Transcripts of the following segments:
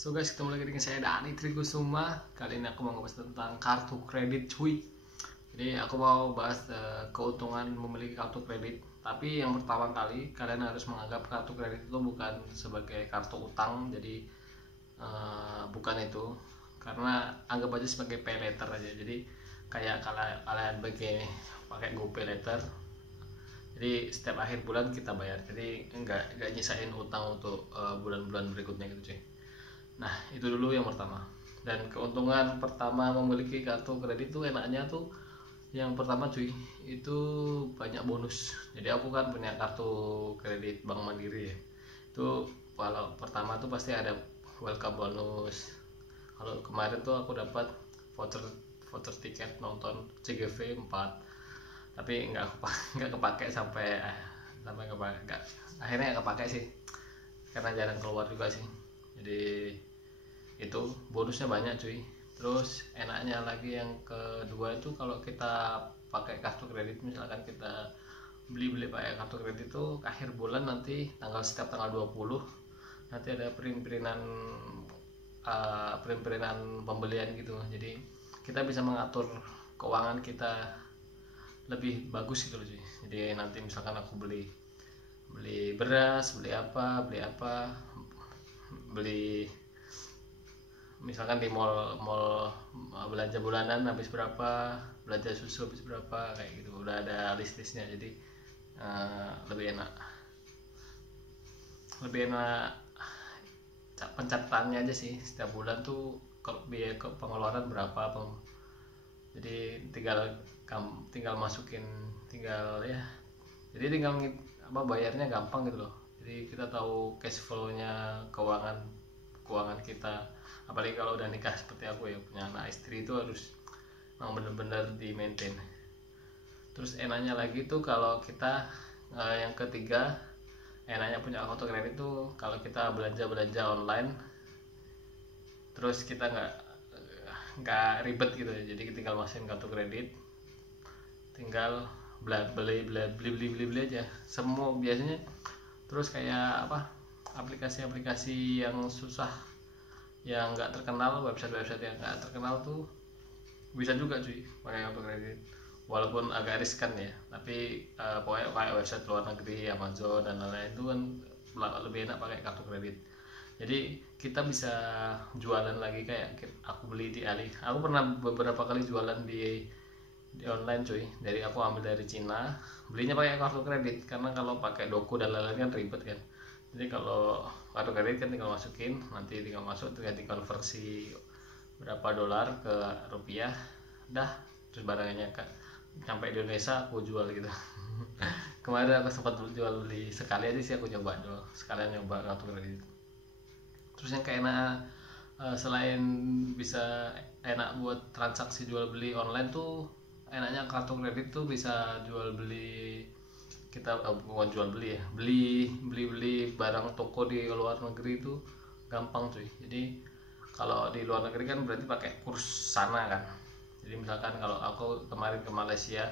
So guys, ketemu lagi dengan saya Dani Trigusuma. Kali ini aku mau ngebahas tentang kartu kredit cuy. Jadi aku mau bahas keuntungan memiliki kartu kredit. Tapi yang pertama kali kalian harus menganggap kartu kredit itu bukan sebagai kartu utang. Jadi bukan itu. Karena anggap aja sebagai pay letter aja. Jadi kayak kalian pakai GoPay letter. Jadi setiap akhir bulan kita bayar. Jadi enggak nyisain utang untuk bulan-bulan berikutnya gitu cuy. Nah itu dulu yang pertama. Dan keuntungan pertama memiliki kartu kredit tuh enaknya tuh yang pertama cuy, itu banyak bonus. Jadi aku kan punya kartu kredit Bank Mandiri ya. Itu kalau pertama tuh pasti ada welcome bonus. Kalau kemarin tuh aku dapat voucher tiket nonton CGV 4. Tapi nggak kepake sampai akhirnya nggak kepake sih, karena jarang keluar juga sih. Jadi itu bonusnya banyak cuy. Terus enaknya lagi yang kedua itu kalau kita pakai kartu kredit, misalkan kita beli pakai kartu kredit itu akhir bulan nanti setiap tanggal 20 nanti ada print-printan pembelian gitu. Jadi kita bisa mengatur keuangan kita lebih bagus gitu loh cuy. Jadi nanti misalkan aku beli beras, beli misalkan di mall belanja bulanan habis berapa, belanja susu habis berapa, kayak gitu udah ada listnya. Jadi lebih enak pencatatannya aja sih. Setiap bulan tuh kalau biaya pengeluaran berapa, jadi tinggal masukin, jadi tinggal bayarnya gampang gitu loh. Jadi kita tahu cash flow-nya keuangan kita. Apalagi kalau udah nikah seperti aku ya, punya anak istri, itu harus memang bener-bener di maintain. Terus enaknya lagi tuh kalau kita yang ketiga, enaknya punya kartu kredit tuh kalau kita belanja online, terus kita nggak ribet gitu ya. Jadi tinggal masukin kartu kredit, tinggal beli aja semua biasanya. Terus kayak aplikasi-aplikasi yang susah, yang nggak terkenal, website yang nggak terkenal tuh bisa juga cuy pakai kartu kredit, walaupun agak riskan ya. Tapi pokoknya kayak website luar negeri, Amazon dan lain-lain itu kan lebih enak pakai kartu kredit. Jadi kita bisa jualan lagi, kayak aku beli di Ali. Aku pernah beberapa kali jualan di online cuy. Dari aku ambil dari Cina, belinya pakai kartu kredit, karena kalau pakai doku dan lain-lain kan ribet kan. Jadi kalau kartu kredit kan tinggal masukin, nanti tinggal tinggal dikonversi berapa dolar ke rupiah, dah, terus barangnya sampai di Indonesia aku jual gitu. Kemarin aku sempat beli sekali aja sih, aku nyoba dulu sekalian nyoba kartu kredit. Terus yang keenak selain bisa enak buat transaksi jual beli online tuh, enaknya kartu kredit tuh bisa jual beli. Kita bukan jual beli ya, beli barang toko di luar negeri itu gampang cuy. Jadi kalau di luar negeri kan berarti pakai kurs sana kan. Jadi misalkan kalau aku kemarin ke Malaysia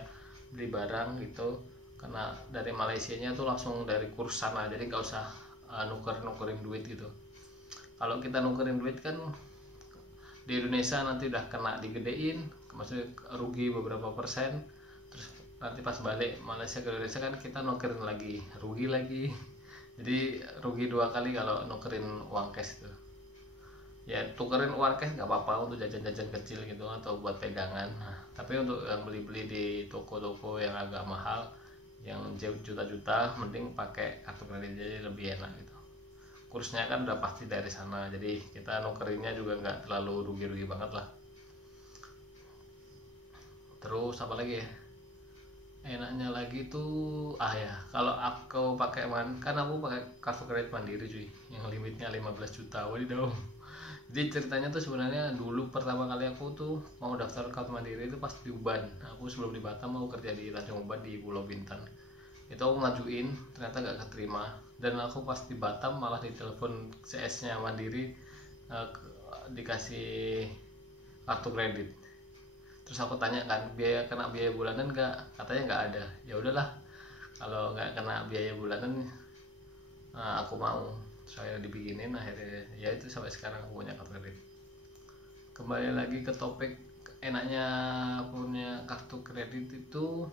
beli barang itu, karena dari Malaysianya tuh langsung dari kurs sana, jadi nggak usah nukerin duit gitu. Kalau kita nukerin duit kan di Indonesia nanti udah kena digedein, maksudnya rugi beberapa persen. Terus nanti pas balik Malaysia ke Indonesia kan kita nukerin lagi, rugi lagi. Jadi rugi dua kali kalau nukerin uang cash itu. Ya tukerin uang cash nggak apa-apa untuk jajan-jajan kecil gitu atau buat pegangan. Nah, tapi untuk yang beli-beli di toko-toko yang agak mahal, yang juta-juta, mending pakai kartu kredit, jadi lebih enak gitu. Kursnya kan udah pasti dari sana, jadi kita nukerinnya juga nggak terlalu rugi-rugi banget lah. Terus apa lagi ya, enaknya lagi tuh kalau aku kan aku pakai kartu kredit Mandiri cuy, yang limitnya 15 juta. Wadidaw. Jadi ceritanya tuh sebenarnya dulu pertama kali aku tuh mau daftar kartu Mandiri itu pas di Uban. Aku sebelum di Batam mau kerja di Tanjung Uban di Pulau Bintan. Itu aku ngajuin, ternyata gak keterima. Dan aku pas di Batam malah ditelepon CS-nya Mandiri, dikasih kartu kredit. Terus aku tanya kan, kena biaya bulanan nggak? Katanya nggak ada. Ya udahlah, kalau nggak kena biaya bulanan aku mau. saya dibikinin, akhirnya ya itu sampai sekarang aku punya kartu kredit. Kembali lagi ke topik, enaknya punya kartu kredit itu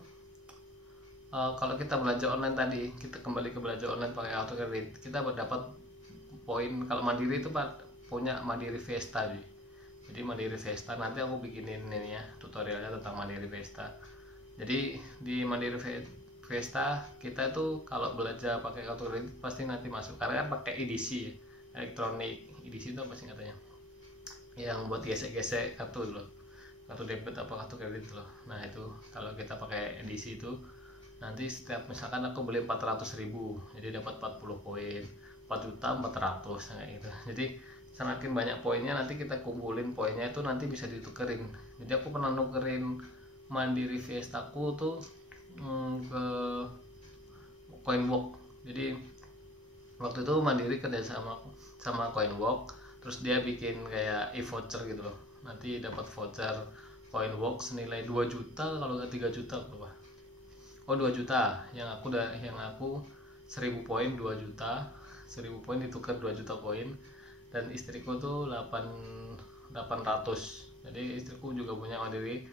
kalau kita belanja online tadi, kita kembali ke belanja online pakai kartu kredit, kita dapat poin. Kalau Mandiri itu punya Mandiri Fiesta. Jadi Mandiri Fiesta nanti aku bikinin ini ya, tutorialnya tentang Mandiri Fiesta. Jadi di Mandiri Fiesta kita itu kalau belanja pakai kartu kredit pasti nanti masuk, karena kan pakai EDC, elektronik EDC itu apa sih katanya, yang buat gesek-gesek kartu loh, kartu debit apa kartu kredit loh. Nah itu kalau kita pakai EDC itu nanti setiap misalkan aku beli 400.000 jadi dapat 40 poin, 4.400.000 kayak gitu. Jadi semakin banyak poinnya nanti kita kumpulin poinnya itu nanti bisa ditukerin. Jadi aku pernah nukerin Mandiri Fiestaku tuh ke Coinwork. Jadi waktu itu Mandiri kerja sama Coinwork, terus dia bikin kayak e-voucher gitu loh. Nanti dapat voucher Coinwork senilai 2 juta kalau nggak 3 juta berapa? Oh 2 juta. Yang aku 1000 poin 2 juta. 1000 poin ditukar 2 juta poin. Dan istriku tuh 800. Jadi istriku juga punya Mandiri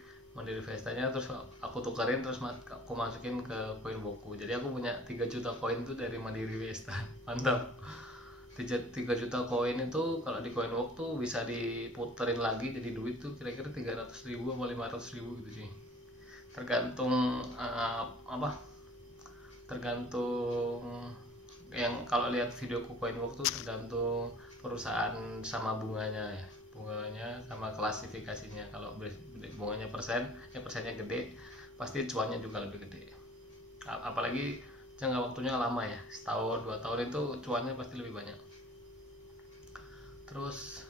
Fiestanya, terus aku tukerin, terus aku masukin ke koin boku. Jadi aku punya 3 juta koin tuh dari Mandiri Fiesta. Mantap. 3 juta koin itu kalau di Coinwork tuh bisa diputerin lagi jadi duit tuh kira-kira 300.000 atau 500.000 gitu sih. Tergantung tergantung yang kalau lihat videoku Coinwork tuh tergantung perusahaan sama bunganya ya, bunganya sama klasifikasinya. Kalau bunganya persennya gede, pasti cuannya juga lebih gede. Apalagi jangka waktunya lama ya, setahun 2 tahun itu cuannya pasti lebih banyak. Terus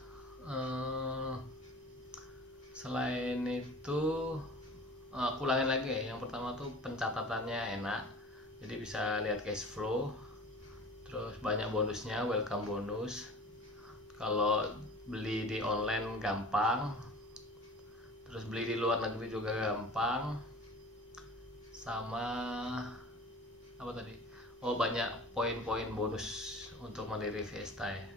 selain itu aku ulangin lagi ya, yang pertama tuh pencatatannya enak, jadi bisa lihat cash flow. Terus banyak bonusnya, welcome bonus. Kalau beli di online gampang, terus beli di luar negeri juga gampang. Sama apa tadi? Oh banyak poin-poin bonus untuk Mandiri Fiesta ya.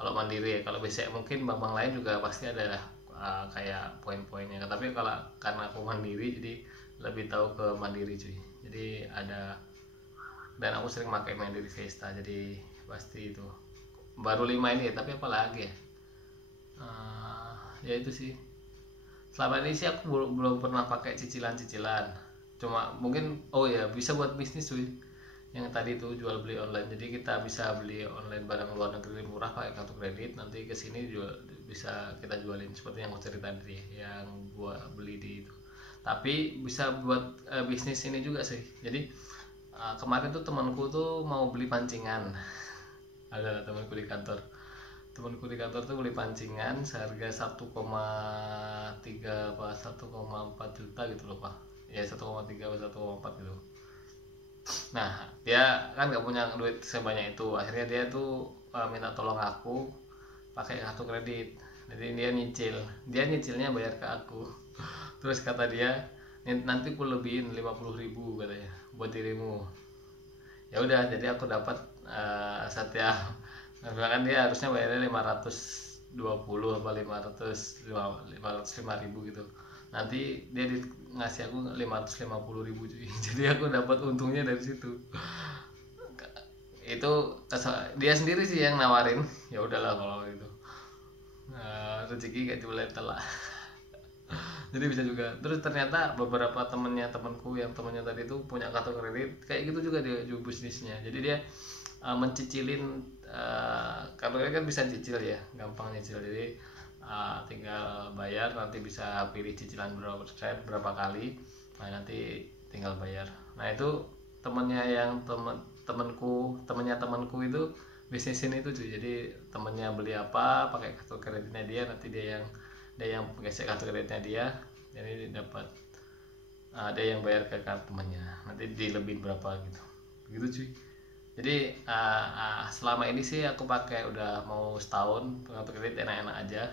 Kalau Mandiri ya, kalau biasanya mungkin bank lain juga pasti ada kayak poin-poinnya. Tapi karena aku Mandiri jadi lebih tahu ke Mandiri cuy. Jadi ada, dan aku sering pakai Mandiri Fiesta jadi pasti itu. Baru 5 ini ya, tapi apalagi ya. Ya itu sih. Selama ini sih aku belum pernah pakai cicilan-cicilan. Cuma mungkin bisa buat bisnis cuy. Yang tadi itu jual beli online. Jadi kita bisa beli online barang luar negeri murah pakai kartu kredit. Nanti ke sini bisa kita jualin seperti yang aku cerita tadi, yang gua beli di itu. Tapi bisa buat bisnis ini juga sih. Jadi kemarin tuh temanku tuh mau beli pancingan. Ada temanku di kantor tuh beli pancingan seharga 1,3 apa 1,4 juta gitu loh Pak ya, 1,3 atau 1,4 gitu. Nah dia kan nggak punya duit sebanyak itu, akhirnya dia tuh minta tolong aku pakai kartu kredit. Jadi dia nyicilnya bayar ke aku. Terus kata dia, nanti aku lebihin 50.000 katanya buat dirimu. Ya udah, jadi aku dapat setiap kan dia harusnya bayarnya 520 apa 505.000 gitu. Nanti dia ngasih aku 550.000 cuy. Jadi aku dapat untungnya dari situ. Itu dia sendiri sih yang nawarin. Ya udahlah kalau itu. Rezeki gak boleh telah. Jadi bisa juga. Terus ternyata beberapa temanku yang temannya tadi itu punya kartu kredit kayak gitu juga dia bisnisnya. Jadi dia mencicilin kartu kredit kan bisa cicil ya, gampang nyicil. Jadi tinggal bayar, nanti bisa pilih cicilan berapa persen, berapa kali. Nah nanti tinggal bayar. Nah itu temennya temanku itu bisnisin itu cuy. Jadi temennya beli apa pakai kartu kreditnya dia, nanti dia yang gesek kartu kreditnya dia, jadi dapat ada yang bayar ke kartu temannya, nanti dilebihin berapa gitu cuy. Jadi selama ini sih aku pakai udah mau setahun kartu kredit, enak-enak aja.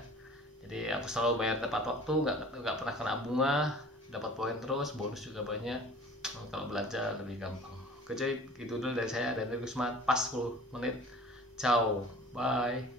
Jadi aku selalu bayar tepat waktu, nggak pernah kena bunga, dapat poin terus, bonus juga banyak. Kalau belanja lebih gampang. Oke cuy, gitu dulu dari saya, dan Gusman pas 10 menit Ciao, bye.